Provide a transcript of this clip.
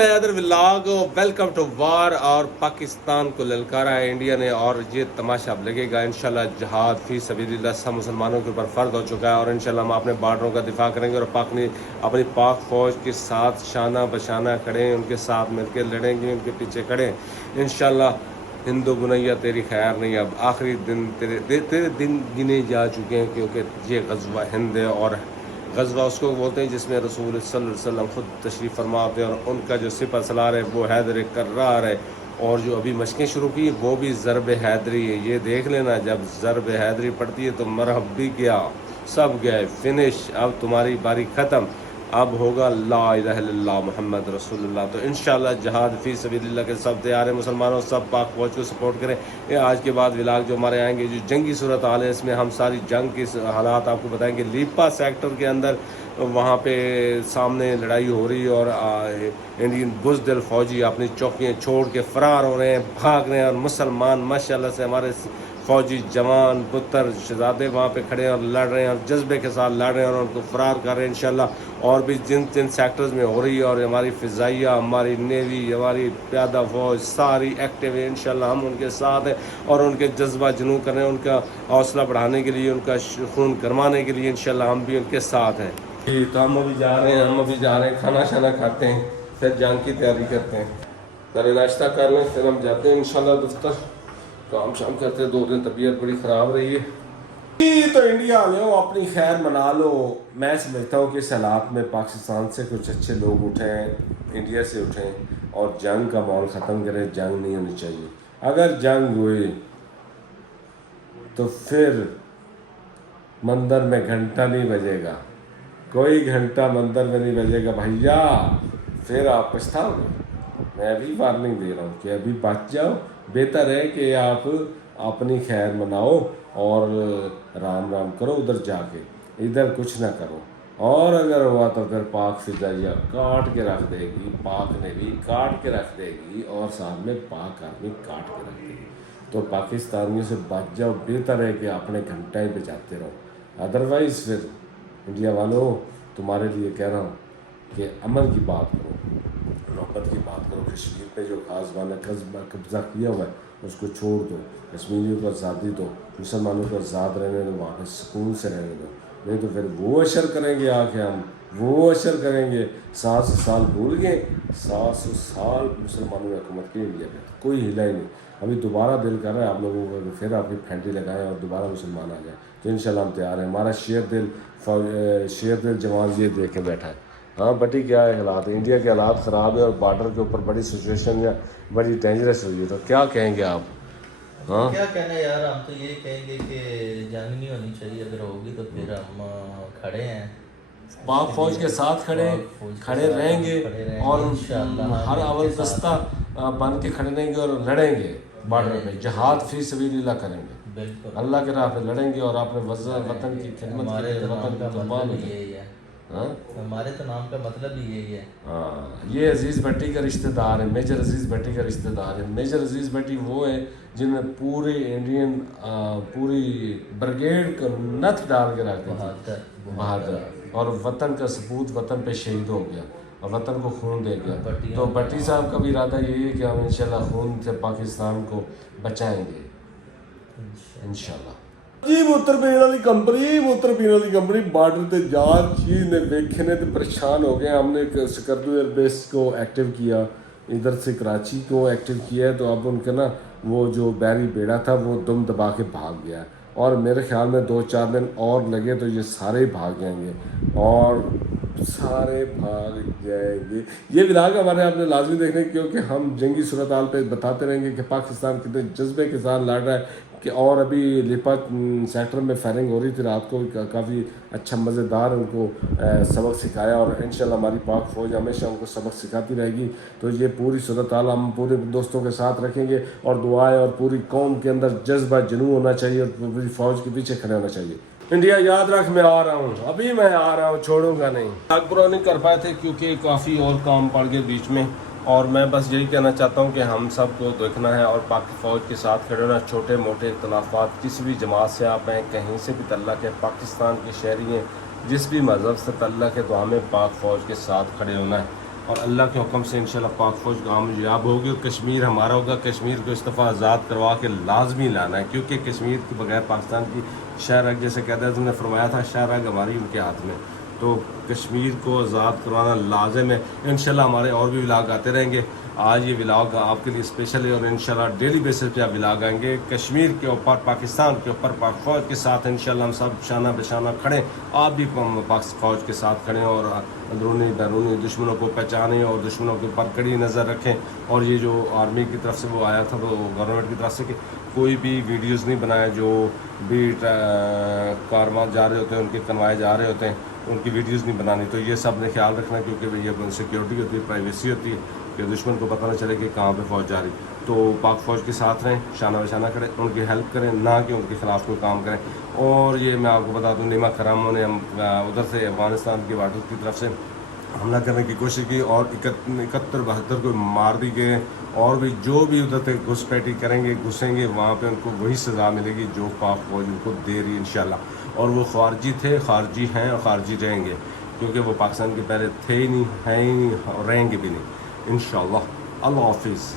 मैं other vlog welcome to वार। और पाकिस्तान को ललकारा है इंडिया ने, और ये तमाशा अब लगेगा इंशाल्लाह। जहाद फी सबीलिल्लाह सब मुसलमानों के ऊपर फ़र्ज हो चुका है, और इंशाल्लाह हम अपने बार्डरों का दिफा करेंगे और अपनी पाक फ़ौज के साथ शाना बशाना खड़े हैं, उनके साथ मिलकर लड़ेंगे, उनके पीछे खड़े हैं इंशाल्लाह। हिंदू बुनैया तेरी खैर नहीं, अब आखिरी दिन तेरे दिन गिने जा चुके हैं, क्योंकि ये ग़ज़वा हिंद है। और ग़ज़वा उसको बोलते हैं जिसमें रसूल सल्लल्लाहु अलैहि वसल्लम ख़ुद तशरीफ़ फरमा होते हैं, और उनका जो सिपह सलार है वो हैदर कर्रार है। और जो अभी मशक़ें शुरू की वो भी ज़रब हैदरी है। ये देख लेना, जब ज़रब हैदरी पड़ती है तो मरहब भी गया, सब गए, फिनिश। अब तुम्हारी बारी ख़त्म, अब होगा ला इलाहा इल्लल्लाह मुहम्मद रसूलुल्लाह। तो इंशाल्लाह जहाद फ़ी सबीलिल्लाह के सब तैयार हैं। मुसलमानों सब पाक फ़ौज को सपोर्ट करें। ये आज के बाद व्लॉग जो हमारे आएंगे, जो जंगी सूरत हाल है, इसमें हम सारी जंग के हालात आपको बताएंगे। लीपा सेक्टर के अंदर वहाँ पे सामने लड़ाई हो रही है, और इंडियन बुज़दिल फ़ौजी अपनी चौकियाँ छोड़ के फ़रार हो रहे हैं, भाग रहे हैं। और मुसलमान माशाल्लाह से हमारे फ़ौजी जवान पुत्र शहज़ादे वहाँ पे खड़े हैं और लड़ रहे हैं, और जज्बे के साथ लड़ रहे हैं, और उनको फ़रार कर रहे हैं इंशाल्लाह। और भी जिन सेक्टर्स में हो रही है, और हमारी फ़िज़ाइया, हमारी नेवी, हमारी प्यादा फ़ौज सारी एक्टिव है इंशाल्लाह। हम उनके साथ हैं और उनके जज्बा जुनू कर रहे हैं, उनका हौसला बढ़ाने के लिए, उनका खून गरमाने के लिए इंशाल्लाह हम भी उनके साथ हैं। तो हम अभी जा रहे हैं, खाना शाना खाते हैं, फिर जंग की तैयारी करते हैं। पहले नाश्ता कर लें, फिर हम जाते हैं इंशाल्लाह दफ्तर, काम शाम करते हैं। 2 दिन तबीयत बड़ी ख़राब रही है। तो इंडिया आ गए हो, अपनी खैर मना लो। मैं समझता हूँ कि इस हालात में पाकिस्तान से कुछ अच्छे लोग उठें, इंडिया से उठें, और जंग का माहौल ख़त्म करें। जंग नहीं होनी चाहिए। अगर जंग हुई तो फिर मंदिर में घंटा नहीं बजेगा, कोई घंटा मंदिर में नहीं बजेगा भैया, फिर आप पछताओगे। मैं अभी वार्निंग दे रहा हूँ कि अभी बच जाओ। बेहतर है कि आप अपनी खैर मनाओ और राम राम करो उधर जाके, इधर कुछ ना करो। और अगर हुआ तो फिर पाक फ़िज़ाइया काट के रख देगी, पाक ने भी काट के रख देगी, और साथ में पाक आर्मी काट के रख देगी। तो पाकिस्तानियों से बच जाओ। बेहतर है कि अपने घंटा ही बचाते रहो। अदरवाइज़ फिर इंडिया वालों, तुम्हारे लिए कह रहा हूँ कि अमन की बात करो, मोहब्बत की बात करो। कश्मीर पे जो खास वाला कब्ज़ा किया हुआ है उसको छोड़ दो, कश्मीरियों को आज़ादी दो, मुसलमानों को आज़ाद रहने दो, वहाँ पर सुकून से रहने दो। नहीं तो फिर वो अशर करेंगे आके, हम वो अशर करेंगे। 700 साल भूल गए, 700 साल मुसलमानों ने हुकूमत की इंडिया में, कोई हिला ही नहीं। अभी दोबारा दिल कर रहा है आप लोगों को फिर आपकी फैंटी लगाएं और दोबारा मुसलमान आ जाए। तो इंशाल्लाह हम तैयार हैं। हमारा शेर दिल जवान ये देख के बैठा है। हाँ बटी, क्या है हालात? इंडिया के हालात ख़राब है, और बॉर्डर के ऊपर बड़ी सिचुएशन या बड़ी डेंजरस हुई है। तो क्या कहेंगे आप? हाँ क्या कहना है यार, हम तो ये कहेंगे कि जंग नहीं होनी चाहिए। अगर होगी तो फिर हम खड़े हैं, पाक फ़ौज के साथ खड़े रहेंगे, और हर अवल दस्ता बन के खड़े रहेंगे और लड़ेंगे बॉर्डर पे। जहाद फी सबीलिल्लाह करेंगे, बिल्कुल अल्लाह के राह पे लड़ेंगे, और अपने वतन की खिदमत के लिए वतन की कुर्बान हो जाएंगे। हमारे तो नाम का मतलब ही यही है। हाँ, ये अजीज़ भट्टी का रिश्तेदार है, मेजर अजीज़ भट्टी का रिश्तेदार है। मेजर अजीज़ भट्टी वो है जिन्होंने पूरे इंडियन पूरी ब्रिगेड को नथ डाल के रख दी, बहादुर, और वतन का सपूत वतन पे शहीद हो गया और वतन को खून दे गया। तो भट्टी साहब का भी इरादा यही है कि हम इंशाल्लाह खून से पाकिस्तान को बचाएंगे इंशाल्लाह। जी मूत्र पीने वाली कंपनी बार्डर ते जा चीज़ ने देखने तो परेशान हो गए। हमने स्कर्दू एयरबेस को एक्टिव किया, इधर से कराची को एक्टिव किया है। तो अब उनका ना वो जो बैरी बेड़ा था वो दम दबा के भाग गया, और मेरे ख्याल में 2-4 दिन और लगे तो ये सारे भाग जाएंगे, और सारे भाग जाएंगे। ये व्लॉग हमारे आपने लाजमी देखने, क्योंकि हम जंगी सूरत हाल पे बताते रहेंगे कि पाकिस्तान कितने जज्बे के साथ लड़ रहा है। कि और अभी लिपा सेक्टर में फायरिंग हो रही थी रात को, काफ़ी अच्छा मज़ेदार उनको सबक सिखाया, और इंशाल्लाह हमारी पाक फ़ौज हमेशा उनको सबक सिखाती रहेगी। तो ये पूरी सूरत हाल हम पूरे दोस्तों के साथ रखेंगे, और दुआएं, और पूरी कौम के अंदर जज्बा जुनून होना चाहिए, और पूरी फ़ौज के पीछे खड़े होना चाहिए। इंडिया याद रख, मैं आ रहा हूँ, अभी मैं आ रहा हूँ, छोड़ूंगा नहीं। नागपुर नहीं कर पाए थे क्योंकि काफ़ी और काम पड़ गए बीच में, और मैं बस यही कहना चाहता हूँ कि हम सब को देखना है और पाक फ़ौज के साथ खड़े होना। छोटे मोटे इख्तलाफात किसी भी जमात से आप हैं, कहीं से भी तल्लक है, पाकिस्तान के शहरी हैं, जिस भी मज़हब से तल्लक है, तो हमें पाक फ़ौज के साथ खड़े होना है। اور اللہ کے حکم سے انشاءاللہ پاک فوج کامیاب ہوگی اور کشمیر ہمارا ہوگا. کشمیر کو اس دفعہ آزاد کروا کے لازمی لانا ہے, کیونکہ کشمیر کے بغیر پاکستان کی شہرگ, جیسے قائد اعظم نے فرمایا تھا, شہرگ ہماری ان کے ہاتھ میں. تو کشمیر کو آزاد کروانا لازم ہے. انشاءاللہ ہمارے اور بھی ولاگ آتے رہیں گے. آج یہ ولاگ آپ کے لیے اسپیشل ہے اور انشاءاللہ ڈیلی بیسس پہ آپ ولاگ آئیں گے. کشمیر کے اوپر, پاکستان کے اوپر پاک فوج کے ساتھ انشاءاللہ ہم سب شانہ بشانہ کھڑیں. آپ بھی پاک فوج کے ساتھ کھڑیں اور اندرونی بیرونی دشمنوں کو پہچانیں اور دشمنوں کے اوپر کڑی نظر رکھیں. اور یہ جو آرمی کی طرف سے وہ آیا تھا, وہ گورنمنٹ کی طرف سے, کہ کوئی بھی ویڈیوز نہیں بنائے جو بھی کاروان جا رہے ہوتے ہیں, ان کے کنوائے جا رہے ہوتے ہیں, ان کی ویڈیوز نہیں بنانی. تو یہ سب نے خیال رکھنا, کیونکہ یہ سیکیورٹی ہوتی ہے, پرائیویسی ہوتی ہے, کہ دشمن کو پتہ نہ چلے کہ کہاں پہ فوج جا رہی. تو پاک فوج کے ساتھ رہیں, شانہ بشانہ کریں, ان کی ہیلپ کریں, نہ کہ ان کے خلاف کوئی کام کریں. اور یہ میں آپ کو بتا دوں, نیما کراموں نے ادھر سے افغانستان کی بارڈر کی طرف سے حملہ کرنے کی کوشش کی اور 71-72 کو مار دی گئے. اور بھی جو بھی ادھر سے گھس پیٹی کریں گے, گھسیں گے, وہاں پہ ان کو وہی سزا ملے گی جو پاک فوج ان کو دے رہی انشاءاللہ. اور وہ خارجی تھے, خارجی ہیں اور خارجی رہیں گے, کیونکہ وہ پاکستان کے پہلے تھے ہی نہیں, ہیں ہی نہیں اور رہیں گے بھی نہیں انشاءاللہ. اللہ حافظ.